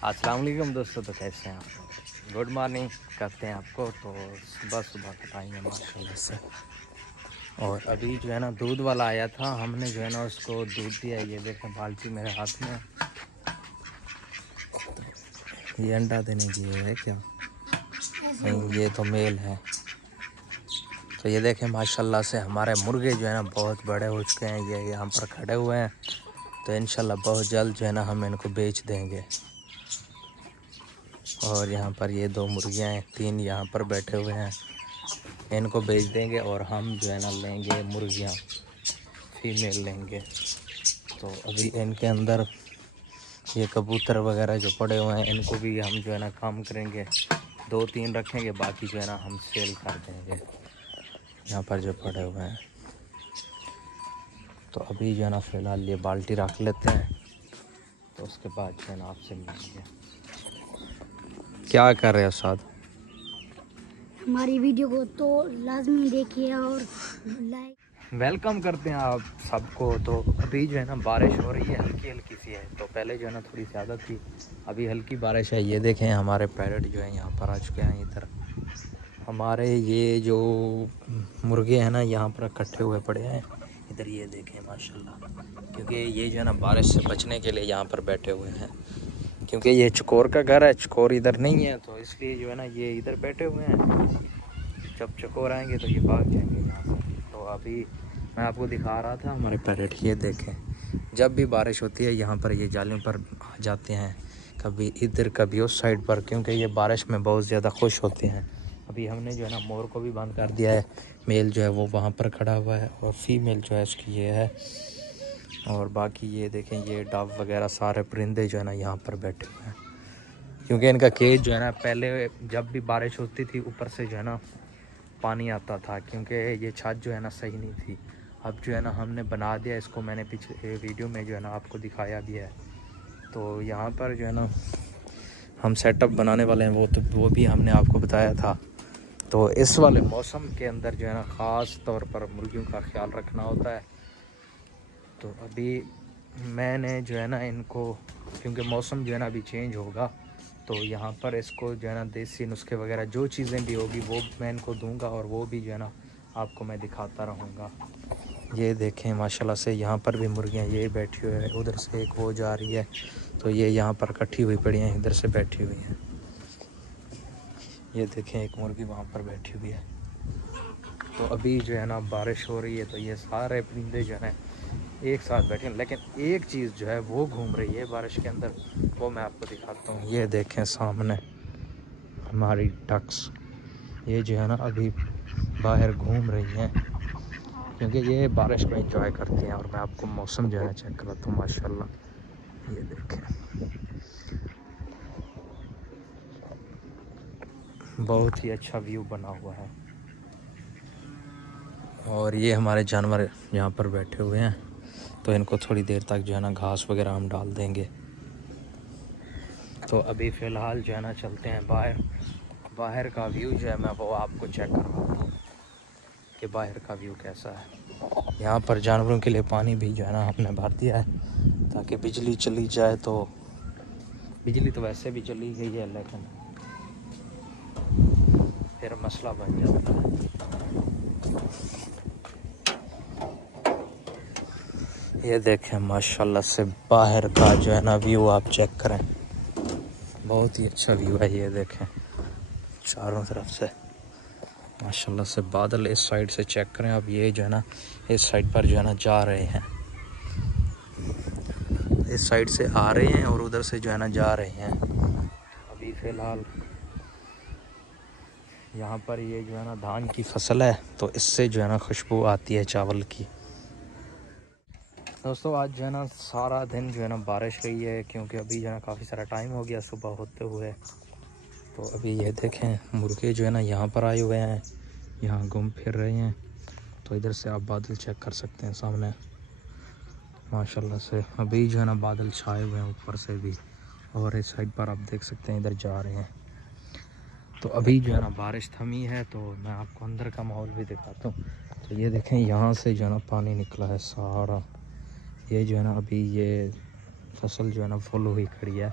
अस्सलाम वालेकुम दोस्तों। तो कैसे हैं आप? गुड मॉर्निंग करते हैं आपको। तो सुबह सुबह का टाइम है माशाल्लाह से। और अभी जो है ना दूध वाला आया था, हमने जो है ना उसको दूध दिया। ये देखें बाल्टी मेरे हाथ में, ये अंडा देने की है क्या? नहीं, ये तो मेल है। तो ये देखें माशाल्लाह से हमारे मुर्गे जो है ना बहुत बड़े हो चुके हैं। ये यहाँ पर खड़े हुए हैं, तो इंशाल्लाह बहुत जल्द जो है ना हम इनको बेच देंगे। और यहाँ पर ये 2 मुर्गियाँ हैं, 3 यहाँ पर बैठे हुए हैं, इनको बेच देंगे। और हम जो है ना लेंगे मुर्गियाँ, फीमेल लेंगे। तो अभी इनके अंदर ये कबूतर वगैरह जो पड़े हुए हैं, इनको भी हम जो है ना काम करेंगे, 2-3 रखेंगे, बाकी जो है ना हम सेल कर देंगे यहाँ पर जो पड़े हुए हैं। तो अभी जो है ना फ़िलहाल ये बाल्टी रख लेते हैं, तो उसके बाद जो है ना आपसे मिलेंगे। क्या कर रहे हो साथ? हमारी वीडियो को तो लाजमी देखिए और लाइक। वेलकम करते हैं आप सबको। तो अभी जो है ना बारिश हो रही है, हल्की हल्की सी है। तो पहले जो है ना थोड़ी ज़्यादा थी, अभी हल्की बारिश है। ये देखें हमारे पैरट जो है यहाँ पर आ चुके हैं। इधर हमारे ये जो मुर्गे हैं ना यहाँ पर इकट्ठे हुए पड़े हैं। इधर ये देखें माशाल्लाह, क्योंकि ये जो है ना बारिश से बचने के लिए यहाँ पर बैठे हुए हैं। क्योंकि ये चकोर का घर है, चकोर इधर नहीं है, तो इसलिए जो है ना ये इधर बैठे हुए हैं। जब चकोर आएंगे तो ये भाग जाएंगे यहाँ से। तो अभी मैं आपको दिखा रहा था हमारे पैरेट, ये देखें जब भी बारिश होती है यहाँ पर ये जालियों पर आ जाते हैं, कभी इधर कभी उस साइड पर, क्योंकि ये बारिश में बहुत ज़्यादा खुश होते हैं। अभी हमने जो है ना मोर को भी बंद कर दिया है। मेल जो है वो वहाँ पर खड़ा हुआ है और फीमेल जो है इसकी ये है। और बाकी ये देखें ये डव वगैरह सारे परिंदे जो है ना यहाँ पर बैठे हुए हैं। क्योंकि इनका केज जो है ना पहले जब भी बारिश होती थी ऊपर से जो है ना पानी आता था, क्योंकि ये छत जो है ना सही नहीं थी। अब जो है ना हमने बना दिया इसको, मैंने पिछले वीडियो में जो है ना आपको दिखाया भी है। तो यहाँ पर जो है ना हम सेटअप बनाने वाले हैं, वो भी हमने आपको बताया था। तो इस वाले मौसम के अंदर जो है ना ख़ास तौर पर मुर्गियों का ख्याल रखना होता है। तो अभी मैंने जो है ना इनको, क्योंकि मौसम जो है ना अभी चेंज होगा, तो यहाँ पर इसको जो है ना देसी नुस्खे वगैरह जो चीज़ें भी होगी वो मैं इनको दूंगा, और वो भी जो है ना आपको मैं दिखाता रहूँगा। ये देखें माशाल्लाह से यहाँ पर भी मुर्गियाँ ये बैठी हुई है, उधर से एक वो जा रही है, तो ये यहाँ पर इकट्ठी हुई पड़ी हैं, इधर से बैठी हुई हैं। ये देखें एक मुर्गी वहाँ पर बैठी हुई है। तो अभी जो है ना बारिश हो रही है, तो ये सारे परिंदे जो हैं एक साथ बैठे हैं। लेकिन एक चीज़ जो है वो घूम रही है बारिश के अंदर, वो मैं आपको दिखाता हूँ। ये देखें सामने हमारी डक्स, ये जो है ना अभी बाहर घूम रही हैं, क्योंकि ये बारिश को एंजॉय करती हैं। और मैं आपको मौसम जो है ना चेक कराता हूँ माशाल्लाह। ये देखें बहुत ही अच्छा व्यू बना हुआ है। और ये हमारे जानवर यहाँ पर बैठे हुए हैं, तो इनको थोड़ी देर तक जो है ना घास वगैरह हम डाल देंगे। तो अभी फ़िलहाल जो है ना चलते हैं बाहर का व्यू जो है मैं वो आपको चेक करवाता हूँ कि बाहर का व्यू कैसा है। यहाँ पर जानवरों के लिए पानी भी जो है ना हमने भर दिया है, ताकि बिजली चली जाए तो, बिजली तो वैसे भी चली गई है लेकिन फिर मसला बन जाता है। ये देखें माशाल्लाह से बाहर का जो है ना व्यू आप चेक करें, बहुत ही अच्छा व्यू है। ये देखें चारों तरफ से माशाल्लाह से बादल, इस साइड से चेक करें अब, ये जो है ना इस साइड पर जो है ना जा रहे हैं, इस साइड से आ रहे हैं और उधर से जो है ना जा रहे हैं। अभी फ़िलहाल यहाँ पर ये जो है ना धान की फसल है, तो इससे जो है ना खुशबू आती है चावल की। दोस्तों आज जो है ना सारा दिन जो है ना बारिश रही है, क्योंकि अभी जो है ना काफ़ी सारा टाइम हो गया सुबह होते हुए। तो अभी ये देखें मुर्गे जो है ना यहाँ पर आए हुए हैं, यहाँ घूम फिर रहे हैं। तो इधर से आप बादल चेक कर सकते हैं सामने माशाल्लाह से। अभी जो है ना बादल छाए हुए हैं ऊपर से भी, और इस साइड पर आप देख सकते हैं इधर जा रहे हैं। तो अभी जो है ना बारिश थमी है, तो मैं आपको अंदर का माहौल भी दिखाता हूँ। तो ये देखें यहाँ से जो है ना पानी निकला है सारा। ये जो है ना अभी ये फसल जो है ना फुल हुई खड़ी है।